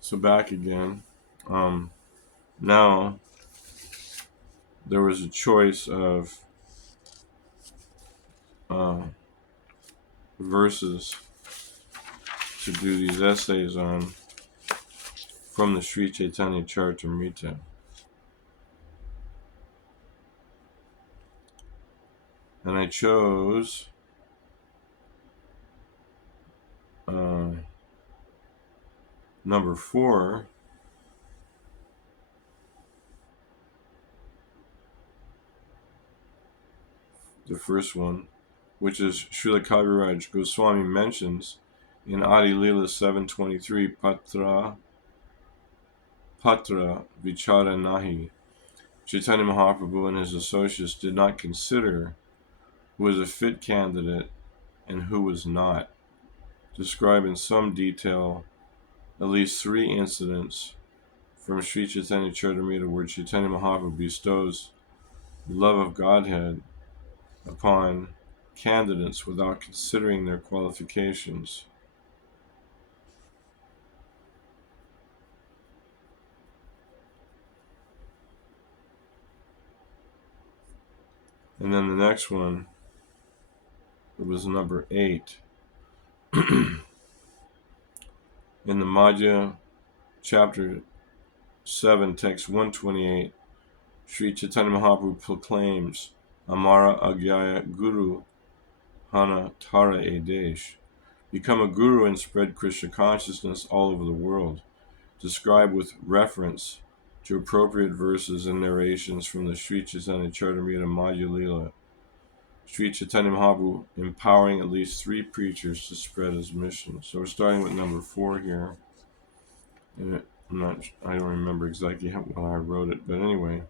So back again. Um, Now there was a choice of uh, verses to do these essays on from the Sri Chaitanya Charitamrita. And I chose uh, number 4, the first one, which is Srila Kaviraj Goswami mentions in Adi Leela 723 Patra Vichara Nahi. Chaitanya Mahaprabhu and his associates did not consider who was a fit candidate and who was not. Describe in some detail at least 3 incidents from Sri Chaitanya Charitamrita where Chaitanya Mahaprabhu bestows the love of Godhead upon candidates without considering their qualifications. And then the next one, it was number 8. In the Madhya chapter 7, text 128, Sri Chaitanya Mahaprabhu proclaims, Amara Agyaya Guru Hana Tara E Desh. Become a guru and spread Krishna consciousness all over the world. Describe with reference to appropriate verses and narrations from the Sri Chaitanya Charitamrita Madhya Lila. Sri Chaitanya Mahaprabhu empowering at least 3 preachers to spread his mission. So we're starting with number 4 here. And I don't remember exactly how I wrote it, but anyway.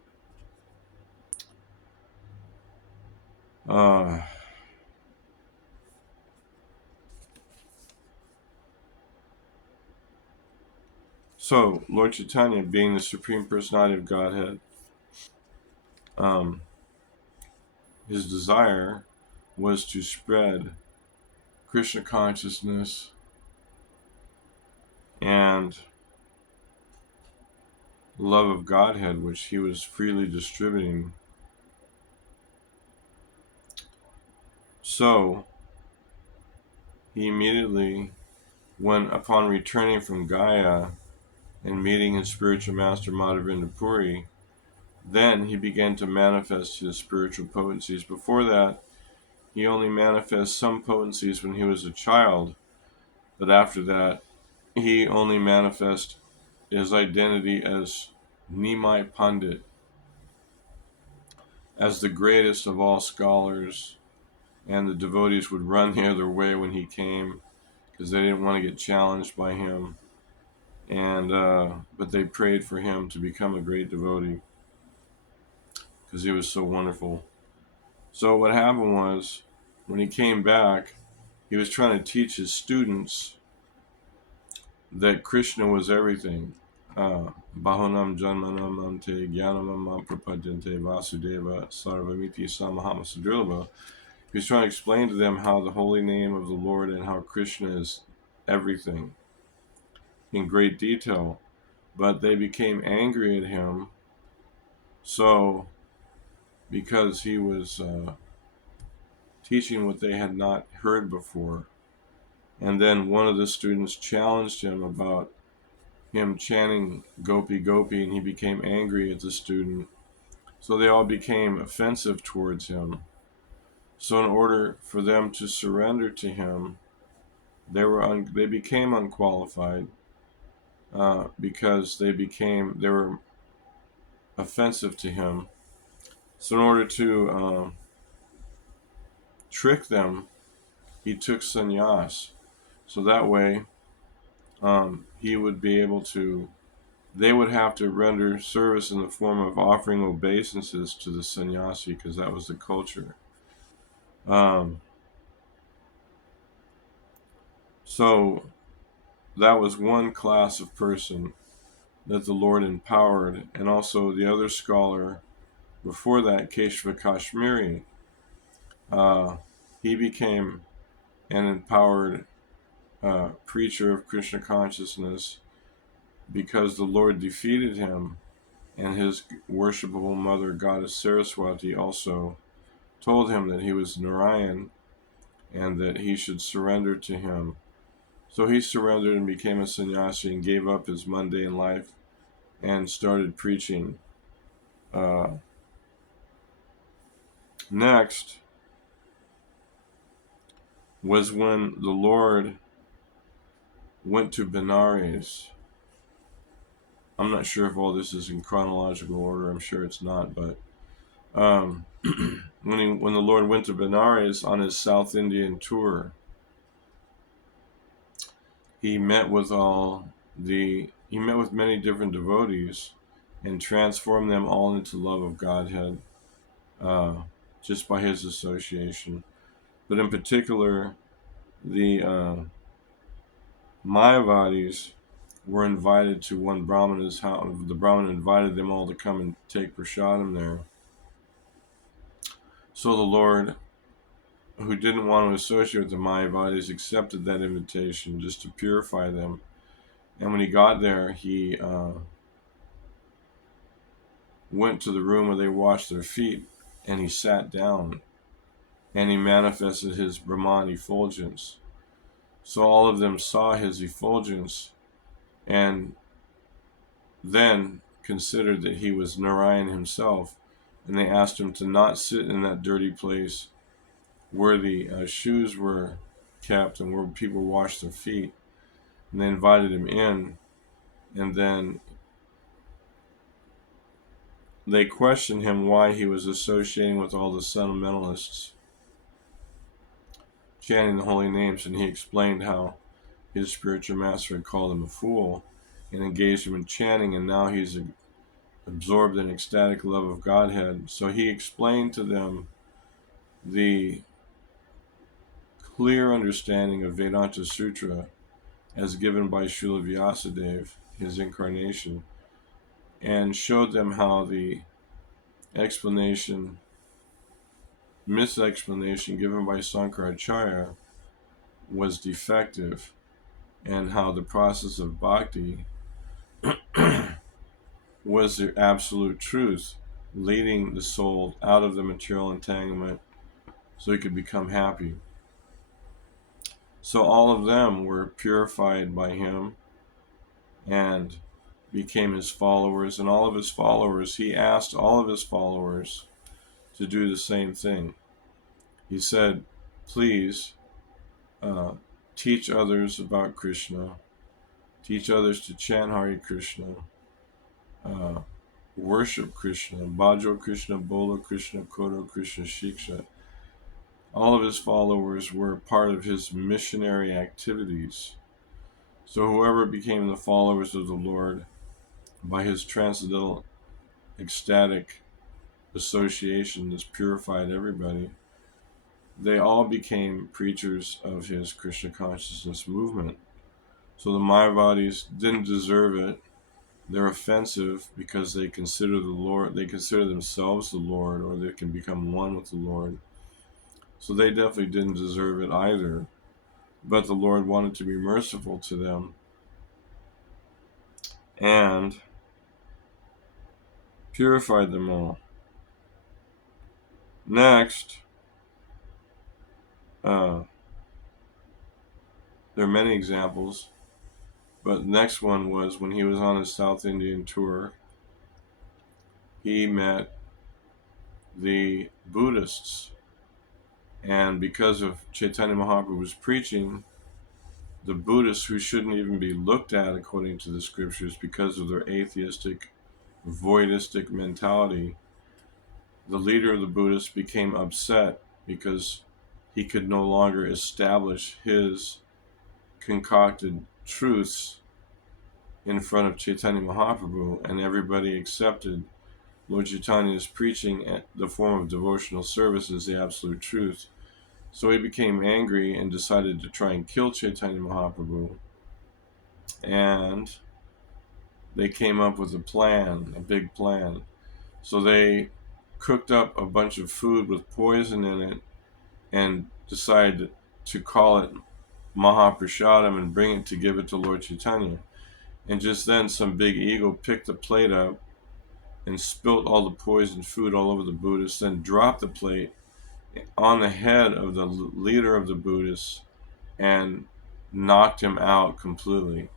So Lord Chaitanya, being the Supreme Personality of Godhead, his desire was to spread Krishna consciousness and love of Godhead, which he was freely distributing. So he immediately, upon returning from Gaya and meeting his spiritual master Madhavinda Puri, then he began to manifest his spiritual potencies. Before that, he only manifests some potencies when he was a child, but after that, he only manifests his identity as Nimai Pandit, as the greatest of all scholars, and the devotees would run the other way when he came because they didn't want to get challenged by him. And but they prayed for him to become a great devotee because he was so wonderful. So what happened was, when he came back, he was trying to teach his students that Krishna was everything. Bahunam Janmanam Ante Jnanamam Prapadyante Vasudeva Sarvamiti Samahama Sudrilava. He was trying to explain to them how the holy name of the Lord and how Krishna is everything in great detail. But they became angry at him. So, because he was teaching what they had not heard before. And then one of the students challenged him about him chanting Gopi Gopi, and he became angry at the student. So they all became offensive towards him. So in order for them to surrender to him, they became unqualified because they were offensive to him. So in order to trick them, he took sannyas. So that way, he would be able to. They would have to render service in the form of offering obeisances to the sannyasi, because that was the culture. Um, so that was one class of person that the Lord empowered, and also the other scholar before that, Keshava Kashmiri, he became an empowered preacher of Krishna consciousness, because the Lord defeated him, and his worshipable mother, goddess Saraswati, also told him that he was Narayan and that he should surrender to him. So he surrendered and became a sannyasi and gave up his mundane life and started preaching. Next was when the Lord went to Benares. I'm not sure if all this is in chronological order. I'm sure it's not, but when the Lord went to Benares on his South Indian tour, he met with many different devotees and transformed them all into love of Godhead, just by his association. But in particular, the Mayavadis were invited to one Brahmana's house. The Brahmana invited them all to come and take prasadam there. So the Lord, who didn't want to associate with the Mayavadis, accepted that invitation just to purify them. And when he got there, he went to the room where they washed their feet, and he sat down, and he manifested his Brahman effulgence. So all of them saw his effulgence, and then considered that he was Narayan himself, and they asked him to not sit in that dirty place where the shoes were kept and where people washed their feet. And they invited him in, and then they questioned him why he was associating with all the sentimentalists, chanting the holy names, and he explained how his spiritual master had called him a fool and engaged him in chanting, and now he's absorbed in ecstatic love of Godhead. So he explained to them the clear understanding of Vedanta Sutra as given by Srila Vyasadeva, his incarnation, and showed them how the misexplanation given by Sankaracharya was defective, and how the process of bhakti was the absolute truth, leading the soul out of the material entanglement so he could become happy. So all of them were purified by him and became his followers, and all of his followers, he asked all of his followers to do the same thing. He said, please teach others about Krishna, teach others to chant Hare Krishna, worship Krishna, Bhajo Krishna, Bolo Krishna, Kodo Krishna, Shiksha. All of his followers were part of his missionary activities. So whoever became the followers of the Lord by his transcendental ecstatic association, this purified everybody, they all became preachers of his Krishna consciousness movement. So the Mayavadis didn't deserve it. They're offensive because they consider the Lord, they consider themselves the Lord, or they can become one with the Lord. So they definitely didn't deserve it either. But the Lord wanted to be merciful to them and purified them all. Next, there are many examples, but the next one was when he was on his South Indian tour, he met the Buddhists. And because of Chaitanya Mahaprabhu's preaching, the Buddhists, who shouldn't even be looked at according to the scriptures because of their atheistic, voidistic mentality, the leader of the Buddhists became upset because he could no longer establish his concocted truths in front of Chaitanya Mahaprabhu, and everybody accepted Lord Chaitanya's preaching at the form of devotional service as the absolute truth. So he became angry and decided to try and kill Chaitanya Mahaprabhu. And they came up with a plan, a big plan. So they cooked up a bunch of food with poison in it and decided to call it Mahaprasadam and bring it to give it to Lord Chaitanya. And just then, some big eagle picked the plate up and spilt all the poisoned food all over the Buddhist, then dropped the plate on the head of the leader of the Buddhists and knocked him out completely.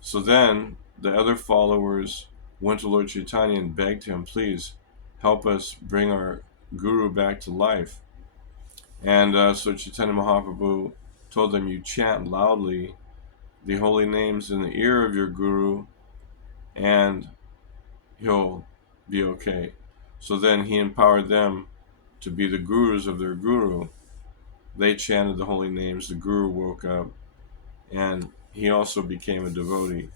So then the other followers went to Lord Chaitanya and begged him, please help us bring our guru back to life. And so Chaitanya Mahaprabhu told them, you chant loudly the holy names in the ear of your guru and he'll be okay. So then he empowered them to be the gurus of their guru. They chanted the holy names, the guru woke up, and he also became a devotee.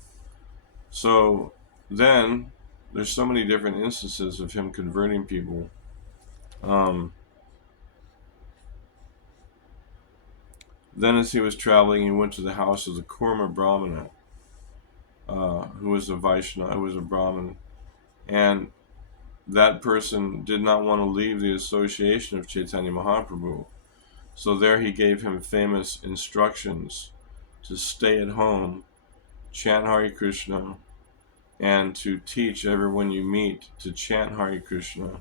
So then there's so many different instances of him converting people. Then as he was traveling, he went to the house of the Kurma Brahmana, who was a Vaishnava, who was a Brahmin, and that person did not want to leave the association of Chaitanya Mahaprabhu. So there he gave him famous instructions to stay at home, chant Hare Krishna, and to teach everyone you meet to chant Hare Krishna,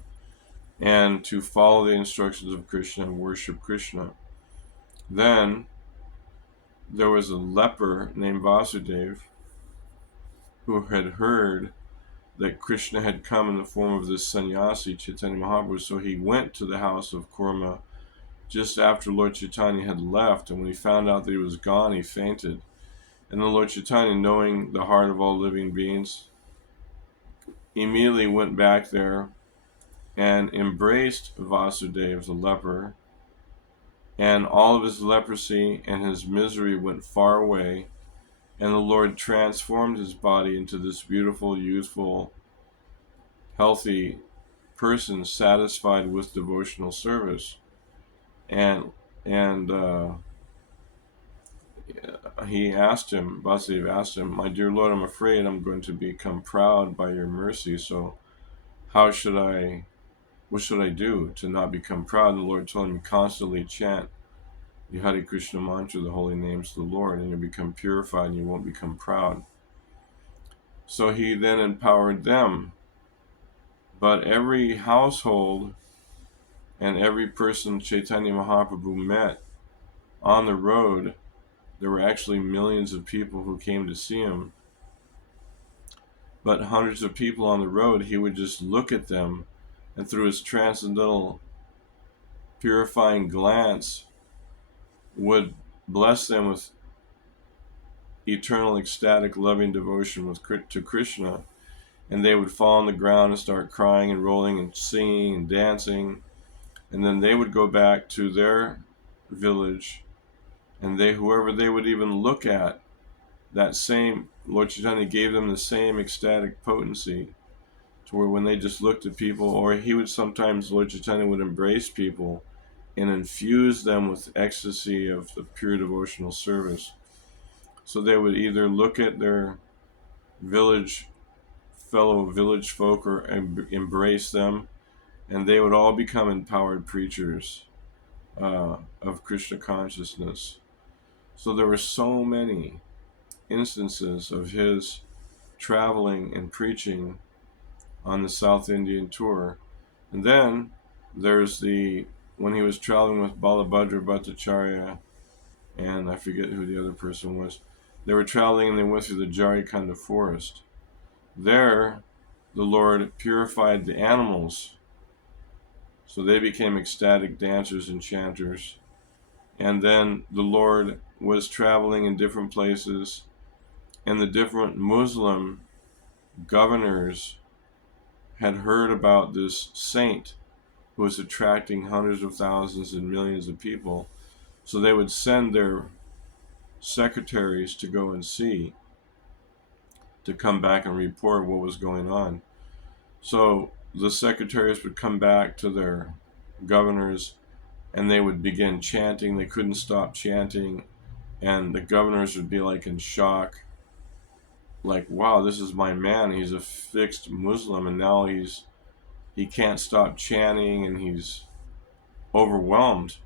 and to follow the instructions of Krishna and worship Krishna. Then there was a leper named Vasudeva who had heard that Krishna had come in the form of this sannyasi, Chaitanya Mahaprabhu, so he went to the house of Kurma just after Lord Chaitanya had left, and when he found out that he was gone, he fainted. And then Lord Chaitanya, knowing the heart of all living beings, immediately went back there and embraced Vasudeva the leper, and all of his leprosy and his misery went far away, and the Lord transformed his body into this beautiful, youthful, healthy person satisfied with devotional service. And he asked him, Vasudeva asked him, my dear Lord, I'm afraid I'm going to become proud by your mercy, so what should I do to not become proud? And the Lord told him, constantly chant the Hare Krishna mantra, the holy names of the Lord, and you'll become purified and you won't become proud. So he then empowered them. But every household and every person Chaitanya Mahaprabhu met on the road, there were actually millions of people who came to see him. But hundreds of people on the road, he would just look at them, and through his transcendental purifying glance would bless them with eternal ecstatic loving devotion to Krishna, and they would fall on the ground and start crying and rolling and singing and dancing, and then they would go back to their village, and whoever they would even look at, that same Lord Chaitanya gave them the same ecstatic potency, to where when they just looked at people, or he would sometimes, Lord Chaitanya would embrace people and infuse them with ecstasy of the pure devotional service. So they would either look at their fellow village folk or embrace them, and they would all become empowered preachers of Krishna consciousness. So there were so many instances of his traveling and preaching on the South Indian tour. And then there's when he was traveling with Balabhadra Bhattacharya, and I forget who the other person was. They were traveling and they went through the Jharikanda forest. There, the Lord purified the animals, so they became ecstatic dancers and chanters. And then the Lord was traveling in different places, and the different Muslim governors had heard about this saint who was attracting hundreds of thousands and millions of people. So they would send their secretaries to go and see, to come back and report what was going on. So the secretaries would come back to their governors and they would begin chanting. They couldn't stop chanting, and the governors would be like in shock, like, wow, this is my man, he's a fixed Muslim, and now he can't stop chanting and he's overwhelmed.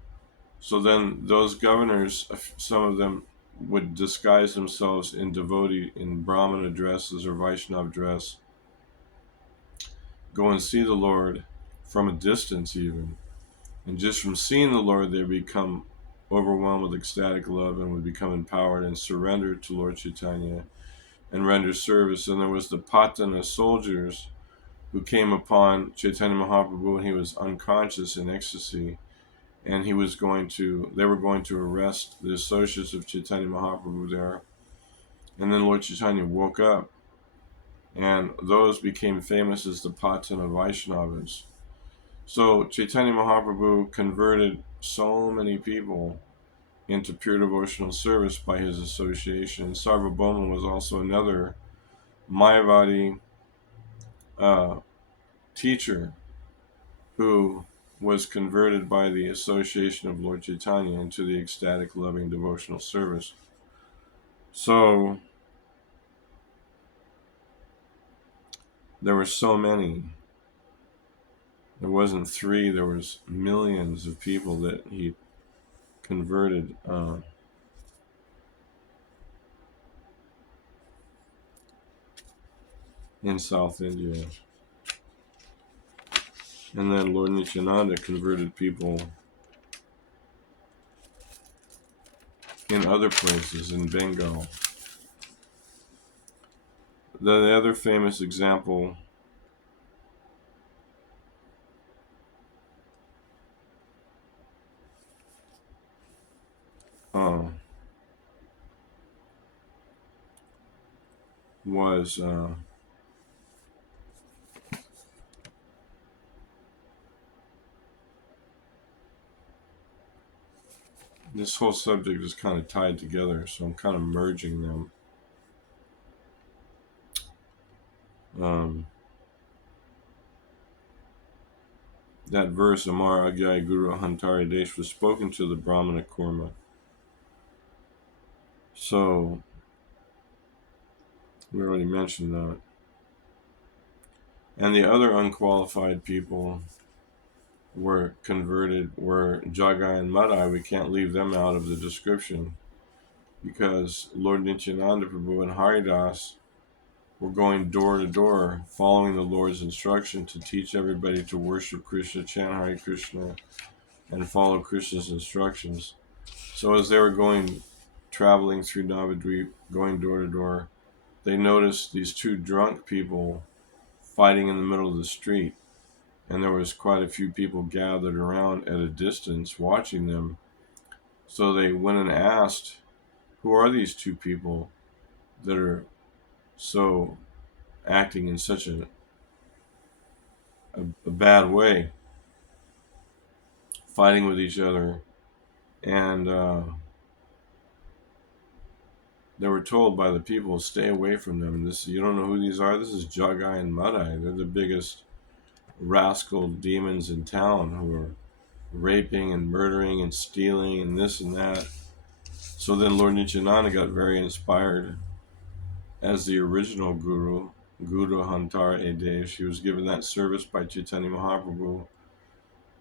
So then those governors, some of them would disguise themselves in devotee, in Brahmana dresses or Vaishnava dress, go and see the Lord from a distance even. And just from seeing the Lord, they become overwhelmed with ecstatic love and would become empowered and surrender to Lord Chaitanya and render service. And there was the Patana soldiers who came upon Chaitanya Mahaprabhu when he was unconscious in ecstasy, and they were going to arrest the associates of Chaitanya Mahaprabhu there. And then Lord Chaitanya woke up, and those became famous as the Patana Vaishnavas. So Chaitanya Mahaprabhu converted so many people into pure devotional service by his association. Sarvabhauma was also another Mayavadi teacher who was converted by the association of Lord Chaitanya into the ecstatic, loving, devotional service. So there were so many. There wasn't three, there was millions of people that he converted in South India. And then Lord Nityananda converted people in other places in Bengal. The other famous example was this whole subject is kind of tied together, so I'm kind of merging them. That verse, Amar Agyai Guru Hantari Desh, was spoken to the Brahmana Kurma. So, we already mentioned that. And the other unqualified people were converted were Jagai and Madai. We can't leave them out of the description because Lord Nityananda Prabhu and Haridas were going door to door, following the Lord's instruction to teach everybody to worship Krishna, chant Hare Krishna, and follow Krishna's instructions. So as they were traveling through Navadvip, going door to door, they noticed these two drunk people fighting in the middle of the street. And there was quite a few people gathered around at a distance watching them. So they went and asked, who are these two people that are so acting in such a bad way, fighting with each other? And they were told by the people, stay away from them. You don't know who these are? This is Jagai and Madai. They're the biggest rascal demons in town who are raping and murdering and stealing and this and that. So then Lord Nityananda got very inspired as the original Guru, Guru Hantar Edesh. He was given that service by Chaitanya Mahaprabhu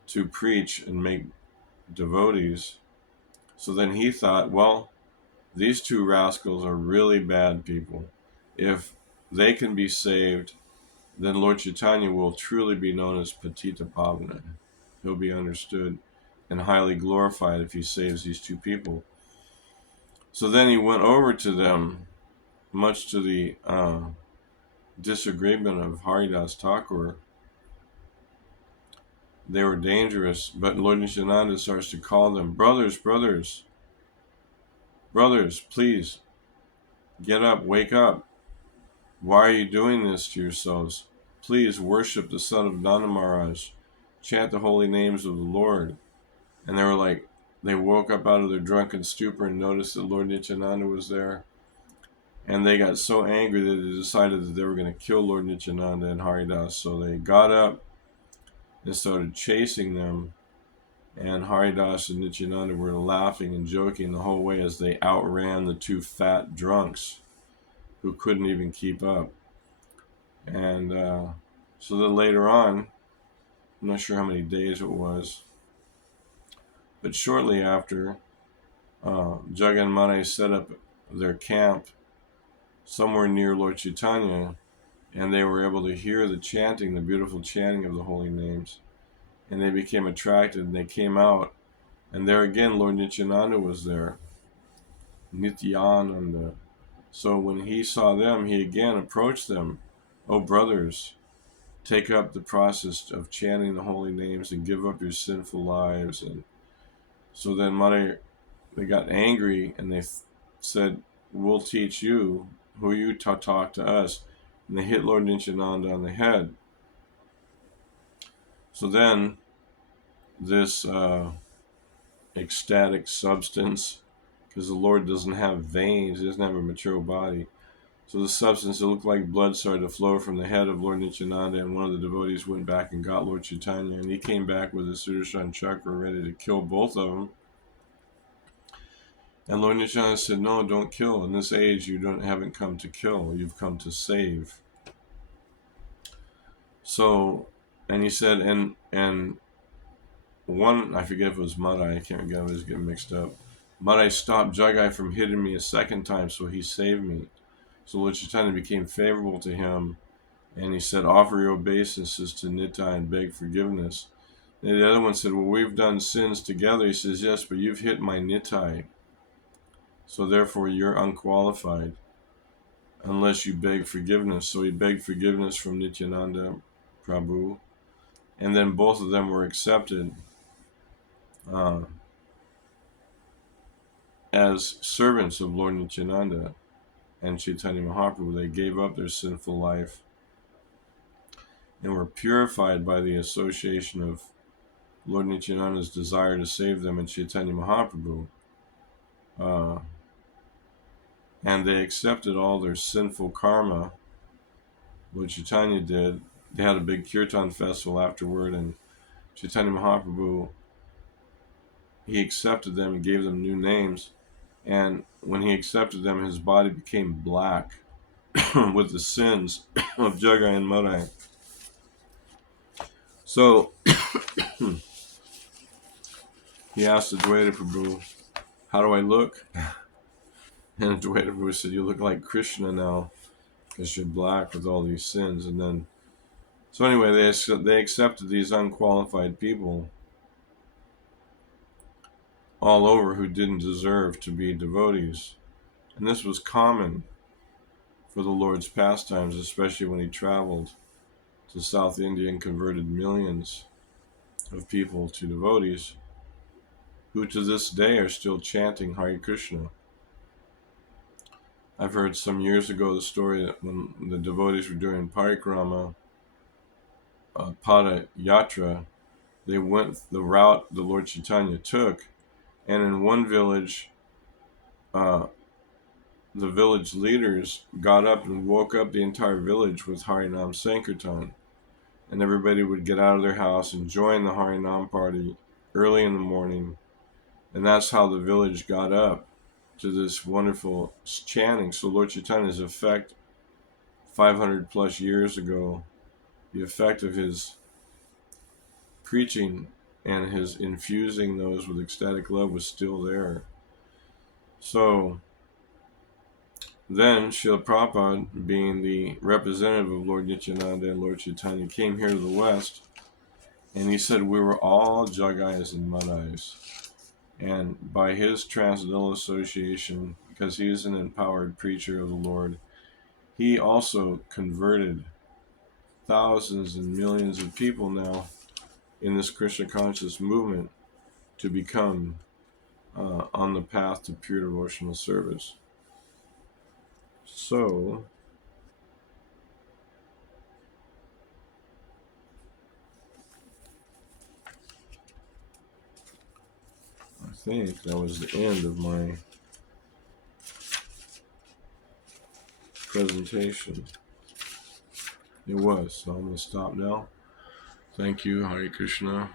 to preach and make devotees. So then he thought, well, these two rascals are really bad people. If they can be saved, then Lord Chaitanya will truly be known as Patita Pavana. He'll be understood and highly glorified if he saves these two people. So then he went over to them, much to the disagreement of Haridas Thakur. They were dangerous, but Lord Nityananda starts to call them, brothers, brothers, brothers, please, get up, wake up. Why are you doing this to yourselves? Please worship the son of Nanda Maharaj. Chant the holy names of the Lord. And they woke up out of their drunken stupor and noticed that Lord Nityananda was there. And they got so angry that they decided that they were going to kill Lord Nityananda and Haridas. So they got up and started chasing them. And Haridas and Nityananda were laughing and joking the whole way as they outran the two fat drunks who couldn't even keep up. And so then later on, I'm not sure how many days it was, but shortly after, Jaga and Madai set up their camp somewhere near Lord Chaitanya, and they were able to hear the chanting, the beautiful chanting of the holy names, and they became attracted, and they came out, and there again Lord Nityananda was there, Nityananda. So when he saw them, he again approached them. "O brothers, take up the process of chanting the holy names and give up your sinful lives." And so then they got angry, and they said, "We'll teach you who you talk to us." And they hit Lord Nityananda on the head. So then this ecstatic substance, because the Lord doesn't have veins, he doesn't have a material body. So the substance that looked like blood started to flow from the head of Lord Nityananda, and one of the devotees went back and got Lord Chaitanya, and he came back with his Sudarshan Chakra ready to kill both of them. And Lord Nityananda said, "No, don't kill. In this age, you haven't come to kill. You've come to save." So, and he said, and one, I forget if it was Madai, I can't remember, I was getting mixed up. Madai stopped Jagai from hitting me a second time, so he saved me. So Lord Chaitanya became favorable to him, and he said, "Offer your obeisances to Nitai and beg forgiveness." And the other one said, "Well, we've done sins together." He says, "Yes, but you've hit my Nitai, so therefore you're unqualified unless you beg forgiveness." So he begged forgiveness from Nityananda Prabhu, and then both of them were accepted as servants of Lord Nityananda and Chaitanya Mahaprabhu. They gave up their sinful life and were purified by the association of Lord Nityananda's desire to save them and Chaitanya Mahaprabhu. And they accepted all their sinful karma. Lord Chaitanya did. They had a big kirtan festival afterward, and Chaitanya Mahaprabhu, he accepted them and gave them new names. And when he accepted them, his body became black with the sins of Jagai and Madai. So he asked Advaita Prabhu, "How do I look?" And Advaita Prabhu said, "You look like Krishna now, because you're black with all these sins." And then, so anyway, they accepted these unqualified people all over who didn't deserve to be devotees. And this was common for the Lord's pastimes, especially when he traveled to South India and converted millions of people to devotees who to this day are still chanting Hare Krishna. I've heard some years ago the story that when the devotees were doing Parikrama, Pada Yatra, they went the route the Lord Chaitanya took, and in one village, the village leaders got up and woke up the entire village with Harinam Sankirtan, and everybody would get out of their house and join the Harinam party early in the morning, and that's how the village got up to this wonderful chanting. So Lord Chaitanya's effect 500 plus years ago, the effect of his preaching and his infusing those with ecstatic love was still there. So then Srila Prabhupada, being the representative of Lord Nityananda and Lord Chaitanya, came here to the West, and he said we were all Jagais and Madais. And by his transcendental association, because he is an empowered preacher of the Lord, he also converted thousands and millions of people now in this Krishna conscious movement to become on the path to pure devotional service. So, I think that was the end of my presentation. It was, so I'm going to stop now. Thank you, Hare Krishna.